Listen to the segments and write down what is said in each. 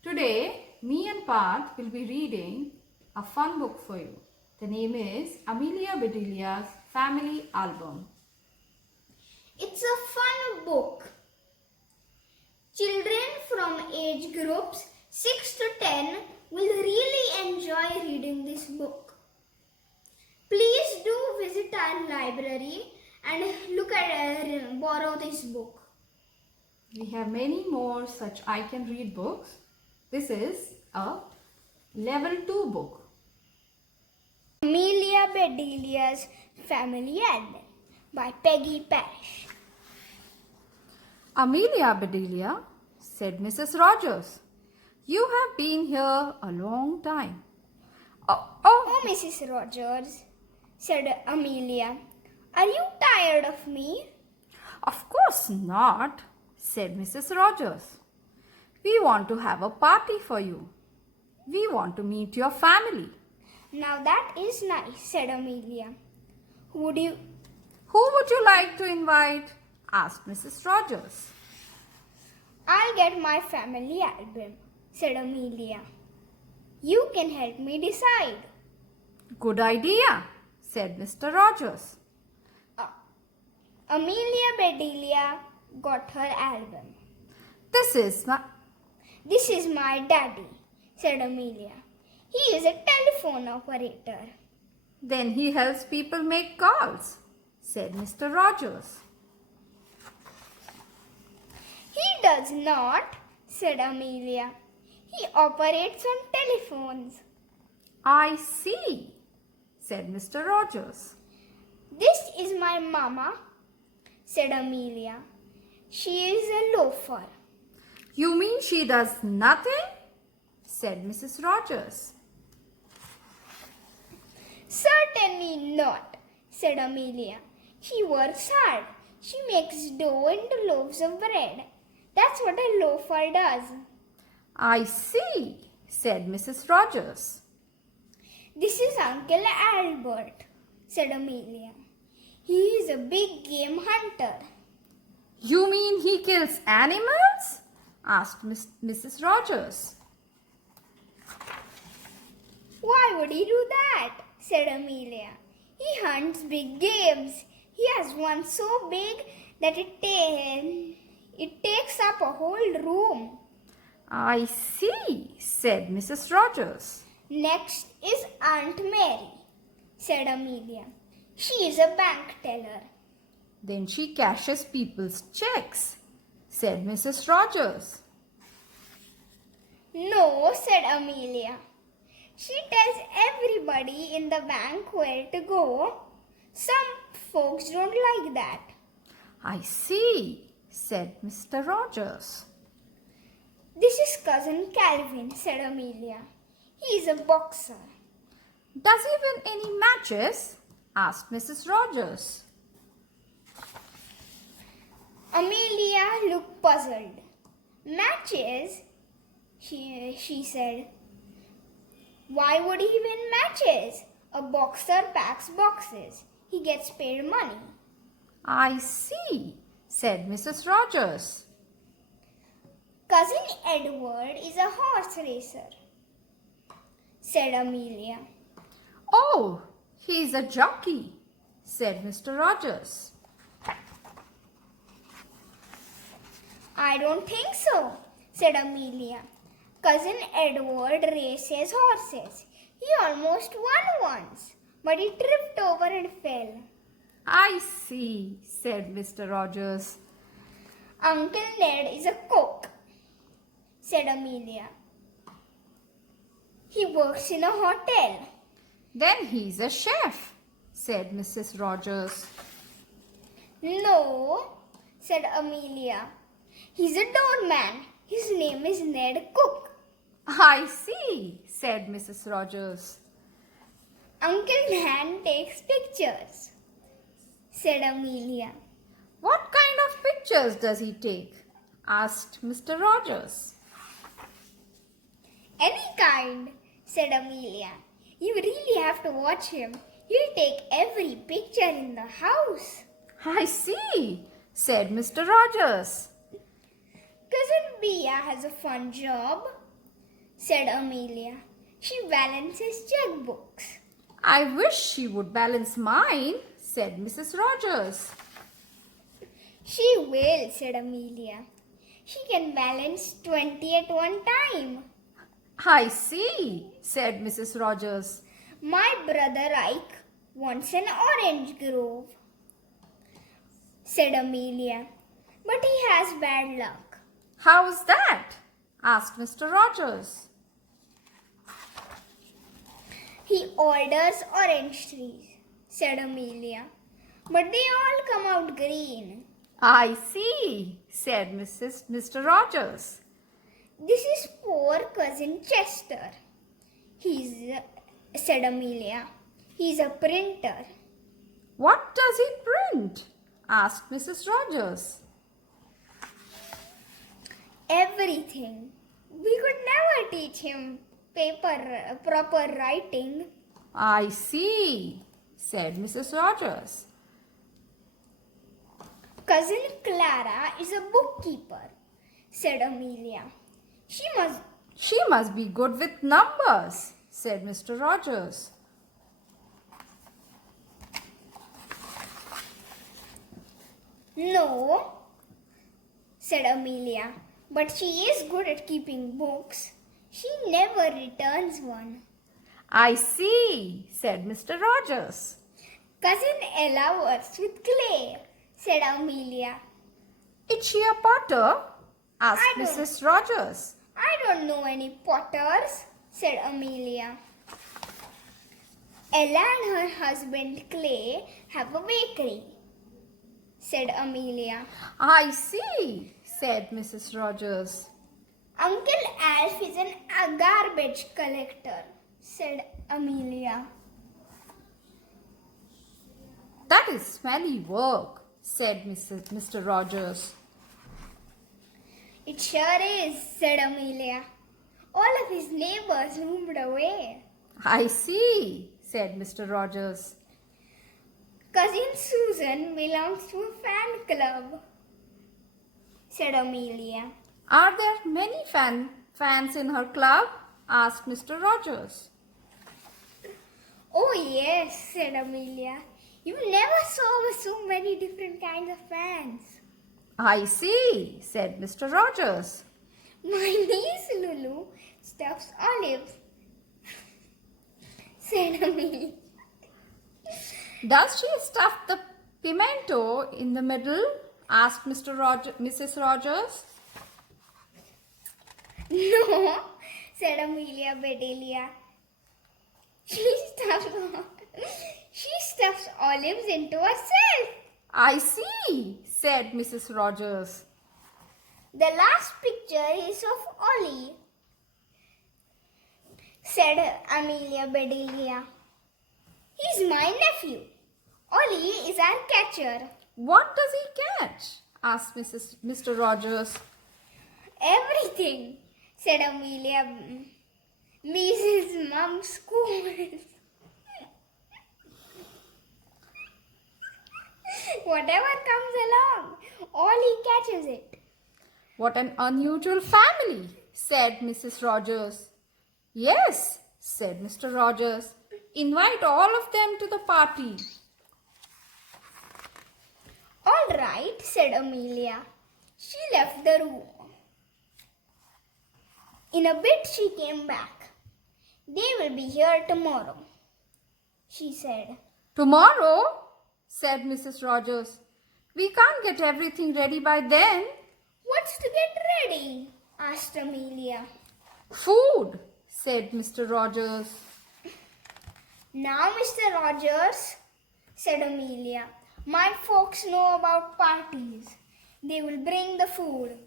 Today, me and Parth will be reading a fun book for you. The name is Amelia Bedelia's Family Album. It's a fun book. Children from age groups 6 to 10 will really enjoy reading this book. Please do visit our library and borrow this book. We have many more such I can read books. This is a level 2 book. Amelia Bedelia's Family Album by Peggy Parish. Amelia Bedelia, said Mrs. Rogers, you have been here a long time. Oh, Mrs. Rogers, said Amelia, are you tired of me? Of course not, said Mrs. Rogers. We want to have a party for you. We want to meet your family. Now that is nice, said Amelia. Who would you like to invite? Asked Mrs. Rogers. I'll get my family album, said Amelia. You can help me decide. Good idea, said Mr. Rogers. Amelia Bedelia got her album. This is my daddy, said Amelia. He is a telephone operator. Then he helps people make calls, said Mr. Rogers. He does not, said Amelia. He operates on telephones. I see, said Mr. Rogers. This is my mama, said Amelia. She is a loafer. You mean she does nothing? Said Mrs. Rogers. Certainly not, said Amelia. She works hard. She makes dough into loaves of bread. That's what a loafer does. I see, said Mrs. Rogers. This is Uncle Albert, said Amelia. He is a big game hunter. You mean he kills animals? Asked Mrs. Rogers. Why would he do that? Said Amelia. He hunts big games. He has one so big that it takes up a whole room. I see, said Mrs. Rogers. Next is Aunt Mary, said Amelia. She is a bank teller. Then she cashes people's checks, said Mrs. Rogers. No, said Amelia. She tells everybody in the bank where to go. Some folks don't like that. I see, said Mr. Rogers. This is Cousin Calvin, said Amelia. He is a boxer. Does he win any matches? Asked Mrs. Rogers. Amelia looked puzzled. Matches? She said. Why would he win matches? A boxer packs boxes. He gets paid money. I see, said Mrs. Rogers. Cousin Edward is a horse racer, said Amelia. Oh, he's a jockey, said Mr. Rogers. I don't think so, said Amelia. Cousin Edward races horses. He almost won once, but he tripped over and fell. I see, said Mr. Rogers. Uncle Ned is a cook, said Amelia. He works in a hotel. Then he's a chef, said Mrs. Rogers. No, said Amelia. He's a doorman. His name is Ned Cook. I see, said Mrs. Rogers. Uncle Dan takes pictures, said Amelia. What kind of pictures does he take? Asked Mr. Rogers. Any kind, said Amelia. You really have to watch him. He'll take every picture in the house. I see, said Mr. Rogers. Cousin Bea has a fun job, said Amelia. She balances checkbooks. I wish she would balance mine, said Mrs. Rogers. She will, said Amelia. She can balance 20 at one time. I see, said Mrs. Rogers. My brother Ike wants an orange grove, said Amelia. But he has bad luck. How's that? Asked Mr. Rogers. He orders orange trees, said Amelia. But they all come out green. I see, said Mr. Rogers. This is poor cousin Chester. Said Amelia. He's a printer. What does he print? Asked Mrs. Rogers. Everything. We could never teach him proper writing. I see, said Mrs. Rogers. Cousin Clara is a bookkeeper, said Amelia. She must be good with numbers, said Mr. Rogers. No, said Amelia, but she is good at keeping books. She never returns one. I see, said Mr. Rogers. Cousin Ella works with clay, said Amelia. Is she a potter? Asked I don't- Mrs. Rogers. I don't know any potters, said Amelia. Ella and her husband Clay have a bakery, said Amelia. I see, said Mrs. Rogers. Uncle Alf is a garbage collector, said Amelia. That is smelly work, said Mr. Rogers. It sure is, said Amelia. All of his neighbors moved away. I see, said Mr. Rogers. Cousin Susan belongs to a fan club, said Amelia. Are there many fans in her club? Asked Mr. Rogers. Oh, yes, said Amelia. You never saw so many different kinds of fans. I see, said Mr. Rogers. My niece Lulu stuffs olives, said Amelia. Does she stuff the pimento in the middle? Asked Mrs. Rogers. No, said Amelia Bedelia. She stuffs olives into herself. I see, said Mrs. Rogers. The last picture is of Ollie, said Amelia Bedelia. He's my nephew. Ollie is our catcher. What does he catch? Asked Mr. Rogers. Everything, said Amelia. Mrs. Mum schools. Whatever comes along, Ollie catches it. What an unusual family, said Mrs. Rogers. Yes, said Mr. Rogers. Invite all of them to the party. All right, said Amelia. She left the room. In a bit she came back. They will be here tomorrow, she said. Tomorrow, said Mrs. Rogers. We can't get everything ready by then. What's to get ready? Asked Amelia. Food, said Mr. Rogers. Now, Mr. Rogers, said Amelia, my folks know about parties. They will bring the food.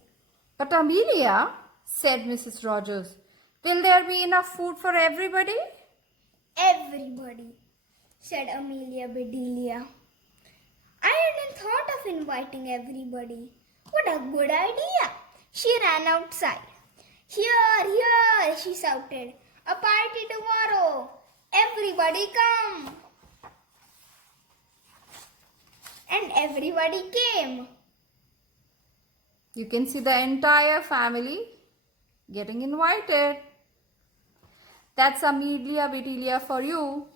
But Amelia, said Mrs. Rogers, will there be enough food for everybody? Everybody, said Amelia Bedelia. I hadn't thought of inviting everybody. What a good idea. She ran outside. Here, here, she shouted. A party tomorrow. Everybody come. And everybody came. You can see the entire family getting invited. That's Amelia Vitilia for you.